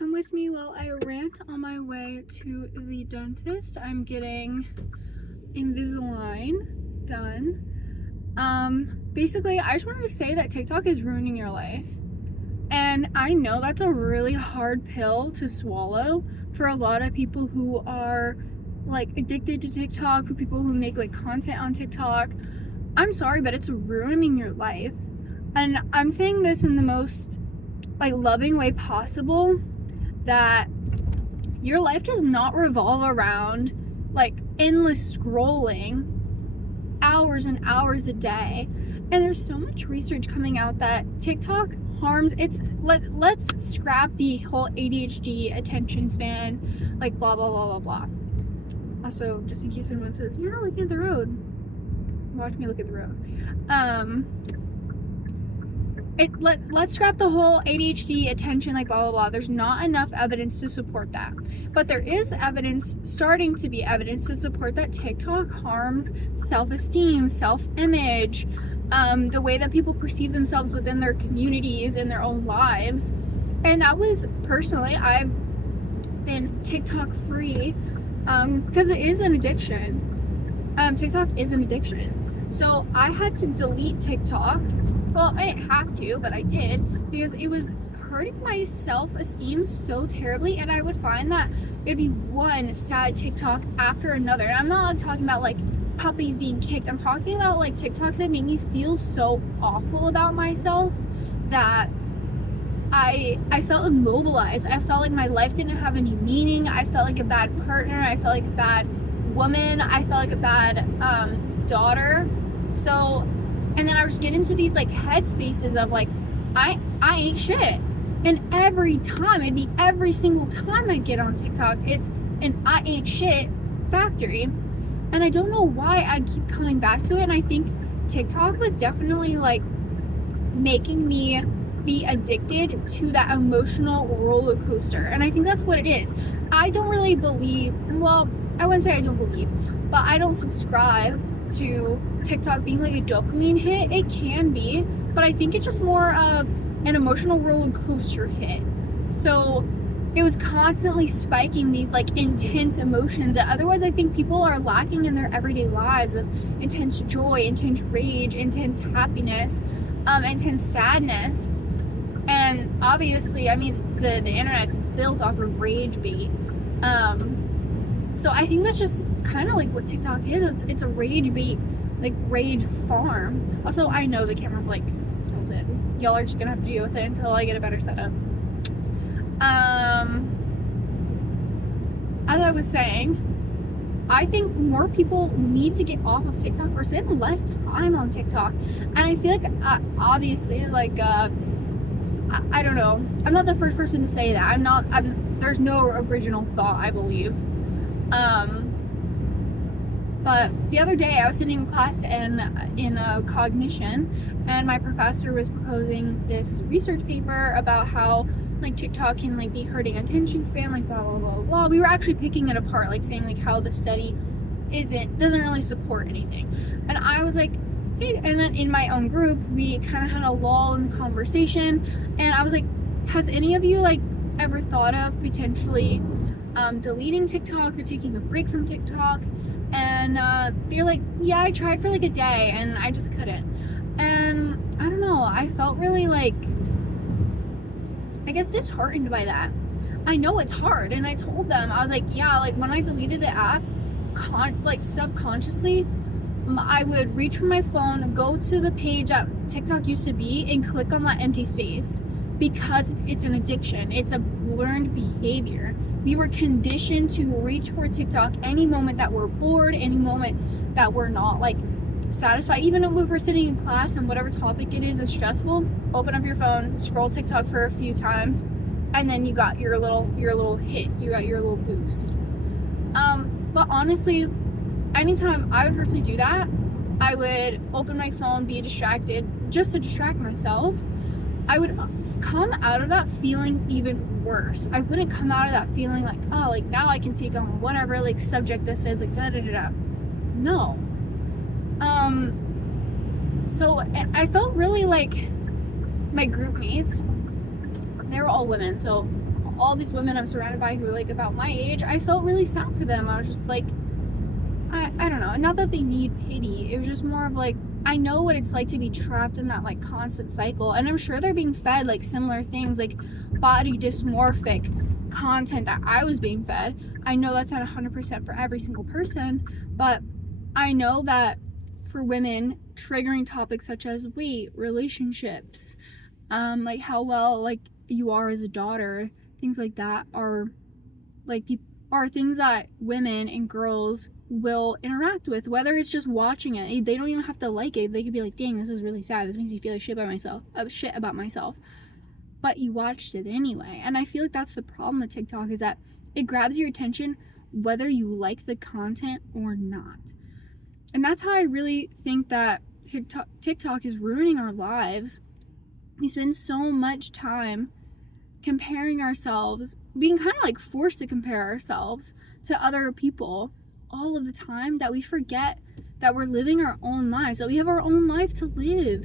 Come with me while I rant on my way to the dentist. I'm getting Invisalign done. Basically, I just wanted to say that TikTok is ruining your life. And I know that's a really hard pill to swallow for a lot of people who are like addicted to TikTok, for people who make like content on TikTok. I'm sorry, but it's ruining your life. And I'm saying this in the most like loving way possible, that your life does not revolve around like endless scrolling hours and hours a day. And there's so much research coming out that TikTok harms let's scrap the whole ADHD attention span, like blah blah blah blah blah. Also, just in case anyone says you're not looking at the road, watch me look at the road. Let's scrap the whole ADHD attention, like blah blah blah. There's not enough evidence to support that, but there is evidence, starting to be evidence to support that TikTok harms self-esteem, self-image, the way that people perceive themselves within their communities and their own lives. And that was personally, I've been TikTok free because it is an addiction. TikTok is an addiction. So I had to delete TikTok. Well, I didn't have to, but I did, because it was hurting my self-esteem so terribly. And I would find that it'd be one sad TikTok after another. And I'm not like talking about like puppies being kicked. I'm talking about like TikToks that make me feel so awful about myself that I felt immobilized. I felt like my life didn't have any meaning. I felt like a bad partner. I felt like a bad woman. I felt like a bad daughter. So, and then I would just get into these like headspaces of like, I ain't shit. And every single time I get on TikTok, it's an I ain't shit factory. And I don't know why I'd keep coming back to it. And I think TikTok was definitely like making me be addicted to that emotional roller coaster. And I think that's what it is. I don't really believe, well, I wouldn't say I don't believe, but I don't subscribe to TikTok being like a dopamine hit. It can be, but I think it's just more of an emotional roller coaster hit. So it was constantly spiking these like intense emotions that otherwise I think people are lacking in their everyday lives, of intense joy, intense rage, intense happiness, intense sadness. And obviously, I mean, the internet's built off of rage bait. So I think that's just kind of like what TikTok is. It's a rage bait, like rage farm. Also, I know the camera's like tilted. Y'all are just gonna have to deal with it until I get a better setup. As I was saying, I think more people need to get off of TikTok or spend less time on TikTok. And I feel like, obviously, like, I don't know. I'm not the first person to say that. There's no original thought, I believe. But the other day I was sitting in class in cognition, and my professor was proposing this research paper about how like TikTok can like be hurting attention span, like blah blah blah blah. We were actually picking it apart, like saying like how the study doesn't really support anything. And I was like, hey, and then in my own group we kind of had a lull in the conversation, and I was like, has any of you like ever thought of potentially deleting TikTok or taking a break from TikTok? And they're like, yeah, I tried for like a day and I just couldn't. And I don't know, I felt really like, I guess, disheartened by that. I know it's hard, and I told them, I was like, yeah, like when I deleted the app, like subconsciously, I would reach for my phone, go to the page that TikTok used to be, and click on that empty space, because it's an addiction. It's a learned behavior. We were conditioned to reach for TikTok any moment that we're bored, any moment that we're not like satisfied. Even if we're sitting in class and whatever topic it is stressful, open up your phone, scroll TikTok for a few times, and then you got your little hit, you got your little boost. But honestly, anytime I would personally do that, I would open my phone, be distracted, just to distract myself. I would come out of that feeling even worse. I wouldn't come out of that feeling like, oh, like now I can take on whatever like subject this is, like da da da da. No. So I felt really like my group mates, they were all women, so all these women I'm surrounded by who are like about my age, I felt really sad for them. I was just like, I don't know, not that they need pity, it was just more of like, I know what it's like to be trapped in that like constant cycle, and I'm sure they're being fed like similar things, like body dysmorphic content that I was being fed. I know that's not 100% for every single person, but I know that for women, triggering topics such as weight, relationships, like how well like you are as a daughter, things like that are like are things that women and girls will interact with, whether it's just watching it. They don't even have to like it. They could be like, dang, this is really sad, this makes me feel like shit about myself, but you watched it anyway. And I feel like that's the problem with TikTok, is that it grabs your attention whether you like the content or not. And that's how I really think that TikTok is ruining our lives. We spend so much time comparing ourselves, being kind of like forced to compare ourselves to other people all of the time, that we forget that we're living our own lives, that we have our own life to live.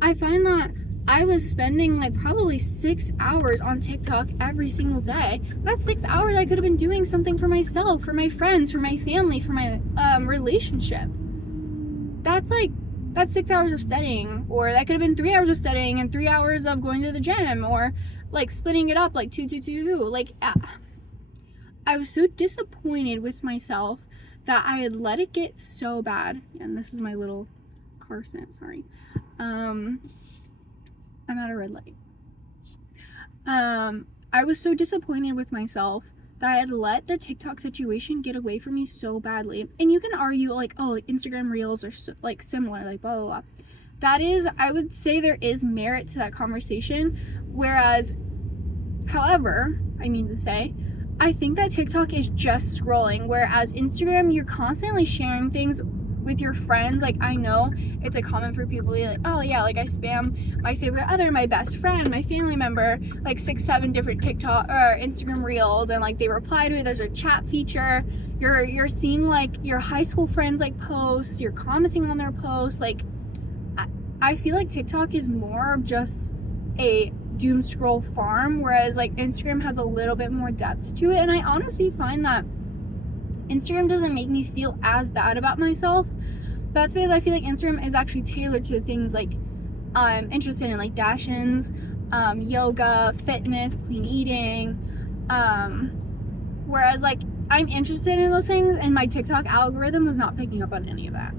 I find that I was spending like probably 6 hours on TikTok every single day. That's 6 hours I could have been doing something for myself, for my friends, for my family, for my relationship. That's 6 hours of studying, or that could have been 3 hours of studying and 3 hours of going to the gym, or like splitting it up like 2. Like, I was so disappointed with myself that I had let it get so bad. And this is my little car scent, sorry. I'm at a red light. I was so disappointed with myself that I had let the TikTok situation get away from me so badly. And you can argue like, oh, like Instagram Reels are so, like similar, like blah, blah, blah. That is, I would say there is merit to that conversation. Whereas, however, I mean to say, I think that TikTok is just scrolling, whereas Instagram, you're constantly sharing things with your friends. Like, I know it's a common for people to be like, oh yeah, like I spam my significant other, my best friend, my family member, like 6-7 different TikTok or Instagram Reels, and like they reply to it. There's a chat feature. You're seeing like your high school friends like posts, you're commenting on their posts. Like, I feel like TikTok is more of just a doom scroll farm, whereas like Instagram has a little bit more depth to it. And I honestly find that Instagram doesn't make me feel as bad about myself. That's because I feel like Instagram is actually tailored to things like I'm interested in, like Dash-ins, yoga, fitness, clean eating, whereas like I'm interested in those things, and my TikTok algorithm was not picking up on any of that.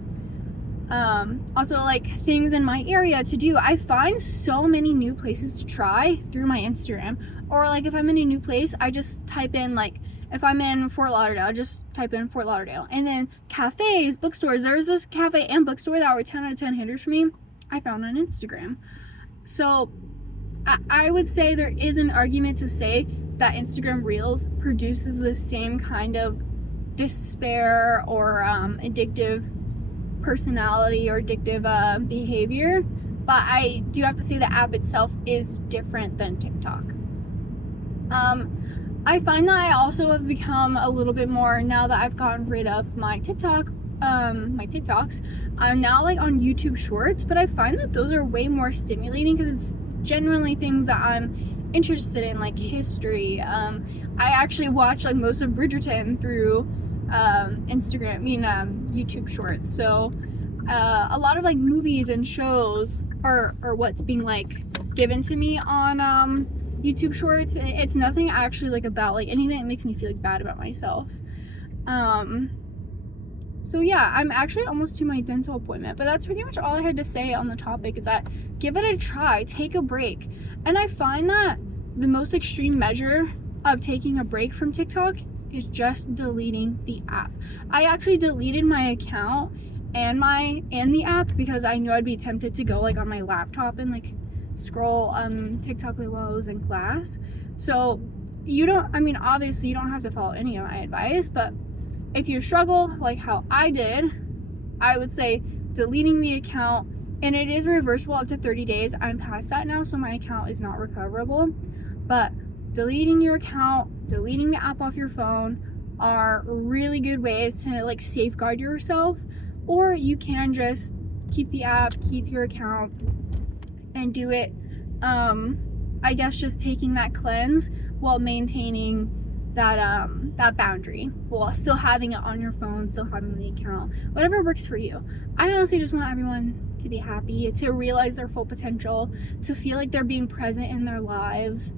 Also, like things in my area to do. I find so many new places to try through my Instagram. Or like if I'm in a new place, I just type in, like if I'm in Fort Lauderdale, I just type in Fort Lauderdale. And then cafes, bookstores. There's this cafe and bookstore that were 10 out of 10 hitters for me. I found on Instagram. So I would say there is an argument to say that Instagram Reels produces the same kind of despair or addictive personality or addictive behavior, but I do have to say the app itself is different than TikTok. I find that I also have become a little bit more, now that I've gotten rid of my TikTok, my TikToks, I'm now like on YouTube Shorts, but I find that those are way more stimulating because it's generally things that I'm interested in, like history. I actually watch like most of Bridgerton through YouTube Shorts. So a lot of like movies and shows are what's being like given to me on YouTube Shorts. It's nothing actually like about like anything that makes me feel like bad about myself. So yeah, I'm actually almost to my dental appointment, but that's pretty much all I had to say on the topic, is that give it a try, take a break. And I find that the most extreme measure of taking a break from TikTok is just deleting the app. I actually deleted my account and the app because I knew I'd be tempted to go like on my laptop and like scroll TikTok while I was in class. So obviously you don't have to follow any of my advice, but if you struggle like how I did, I would say deleting the account, and it is reversible up to 30 days. I'm past that now, so my account is not recoverable, but deleting your account, deleting the app off your phone are really good ways to like safeguard yourself. Or you can just keep the app, keep your account, and do it, I guess just taking that cleanse while maintaining that boundary, while still having it on your phone, still having the account, whatever works for you. I honestly just want everyone to be happy, to realize their full potential, to feel like they're being present in their lives.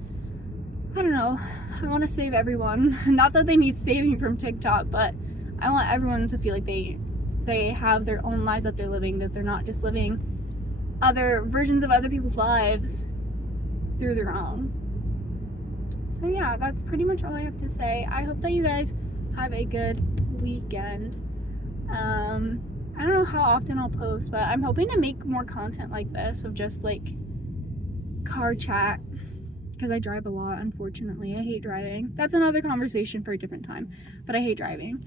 I don't know, I want to save everyone. Not that they need saving from TikTok, but I want everyone to feel like they have their own lives that they're living, that they're not just living other versions of other people's lives through their own. So yeah, that's pretty much all I have to say. I hope that you guys have a good weekend. I don't know how often I'll post, but I'm hoping to make more content like this of just like car chat, because I drive a lot, unfortunately. I hate driving. That's another conversation for a different time, but I hate driving.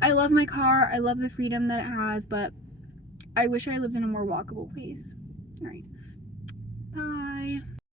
I love my car, I love the freedom that it has, but I wish I lived in a more walkable place. All right, bye.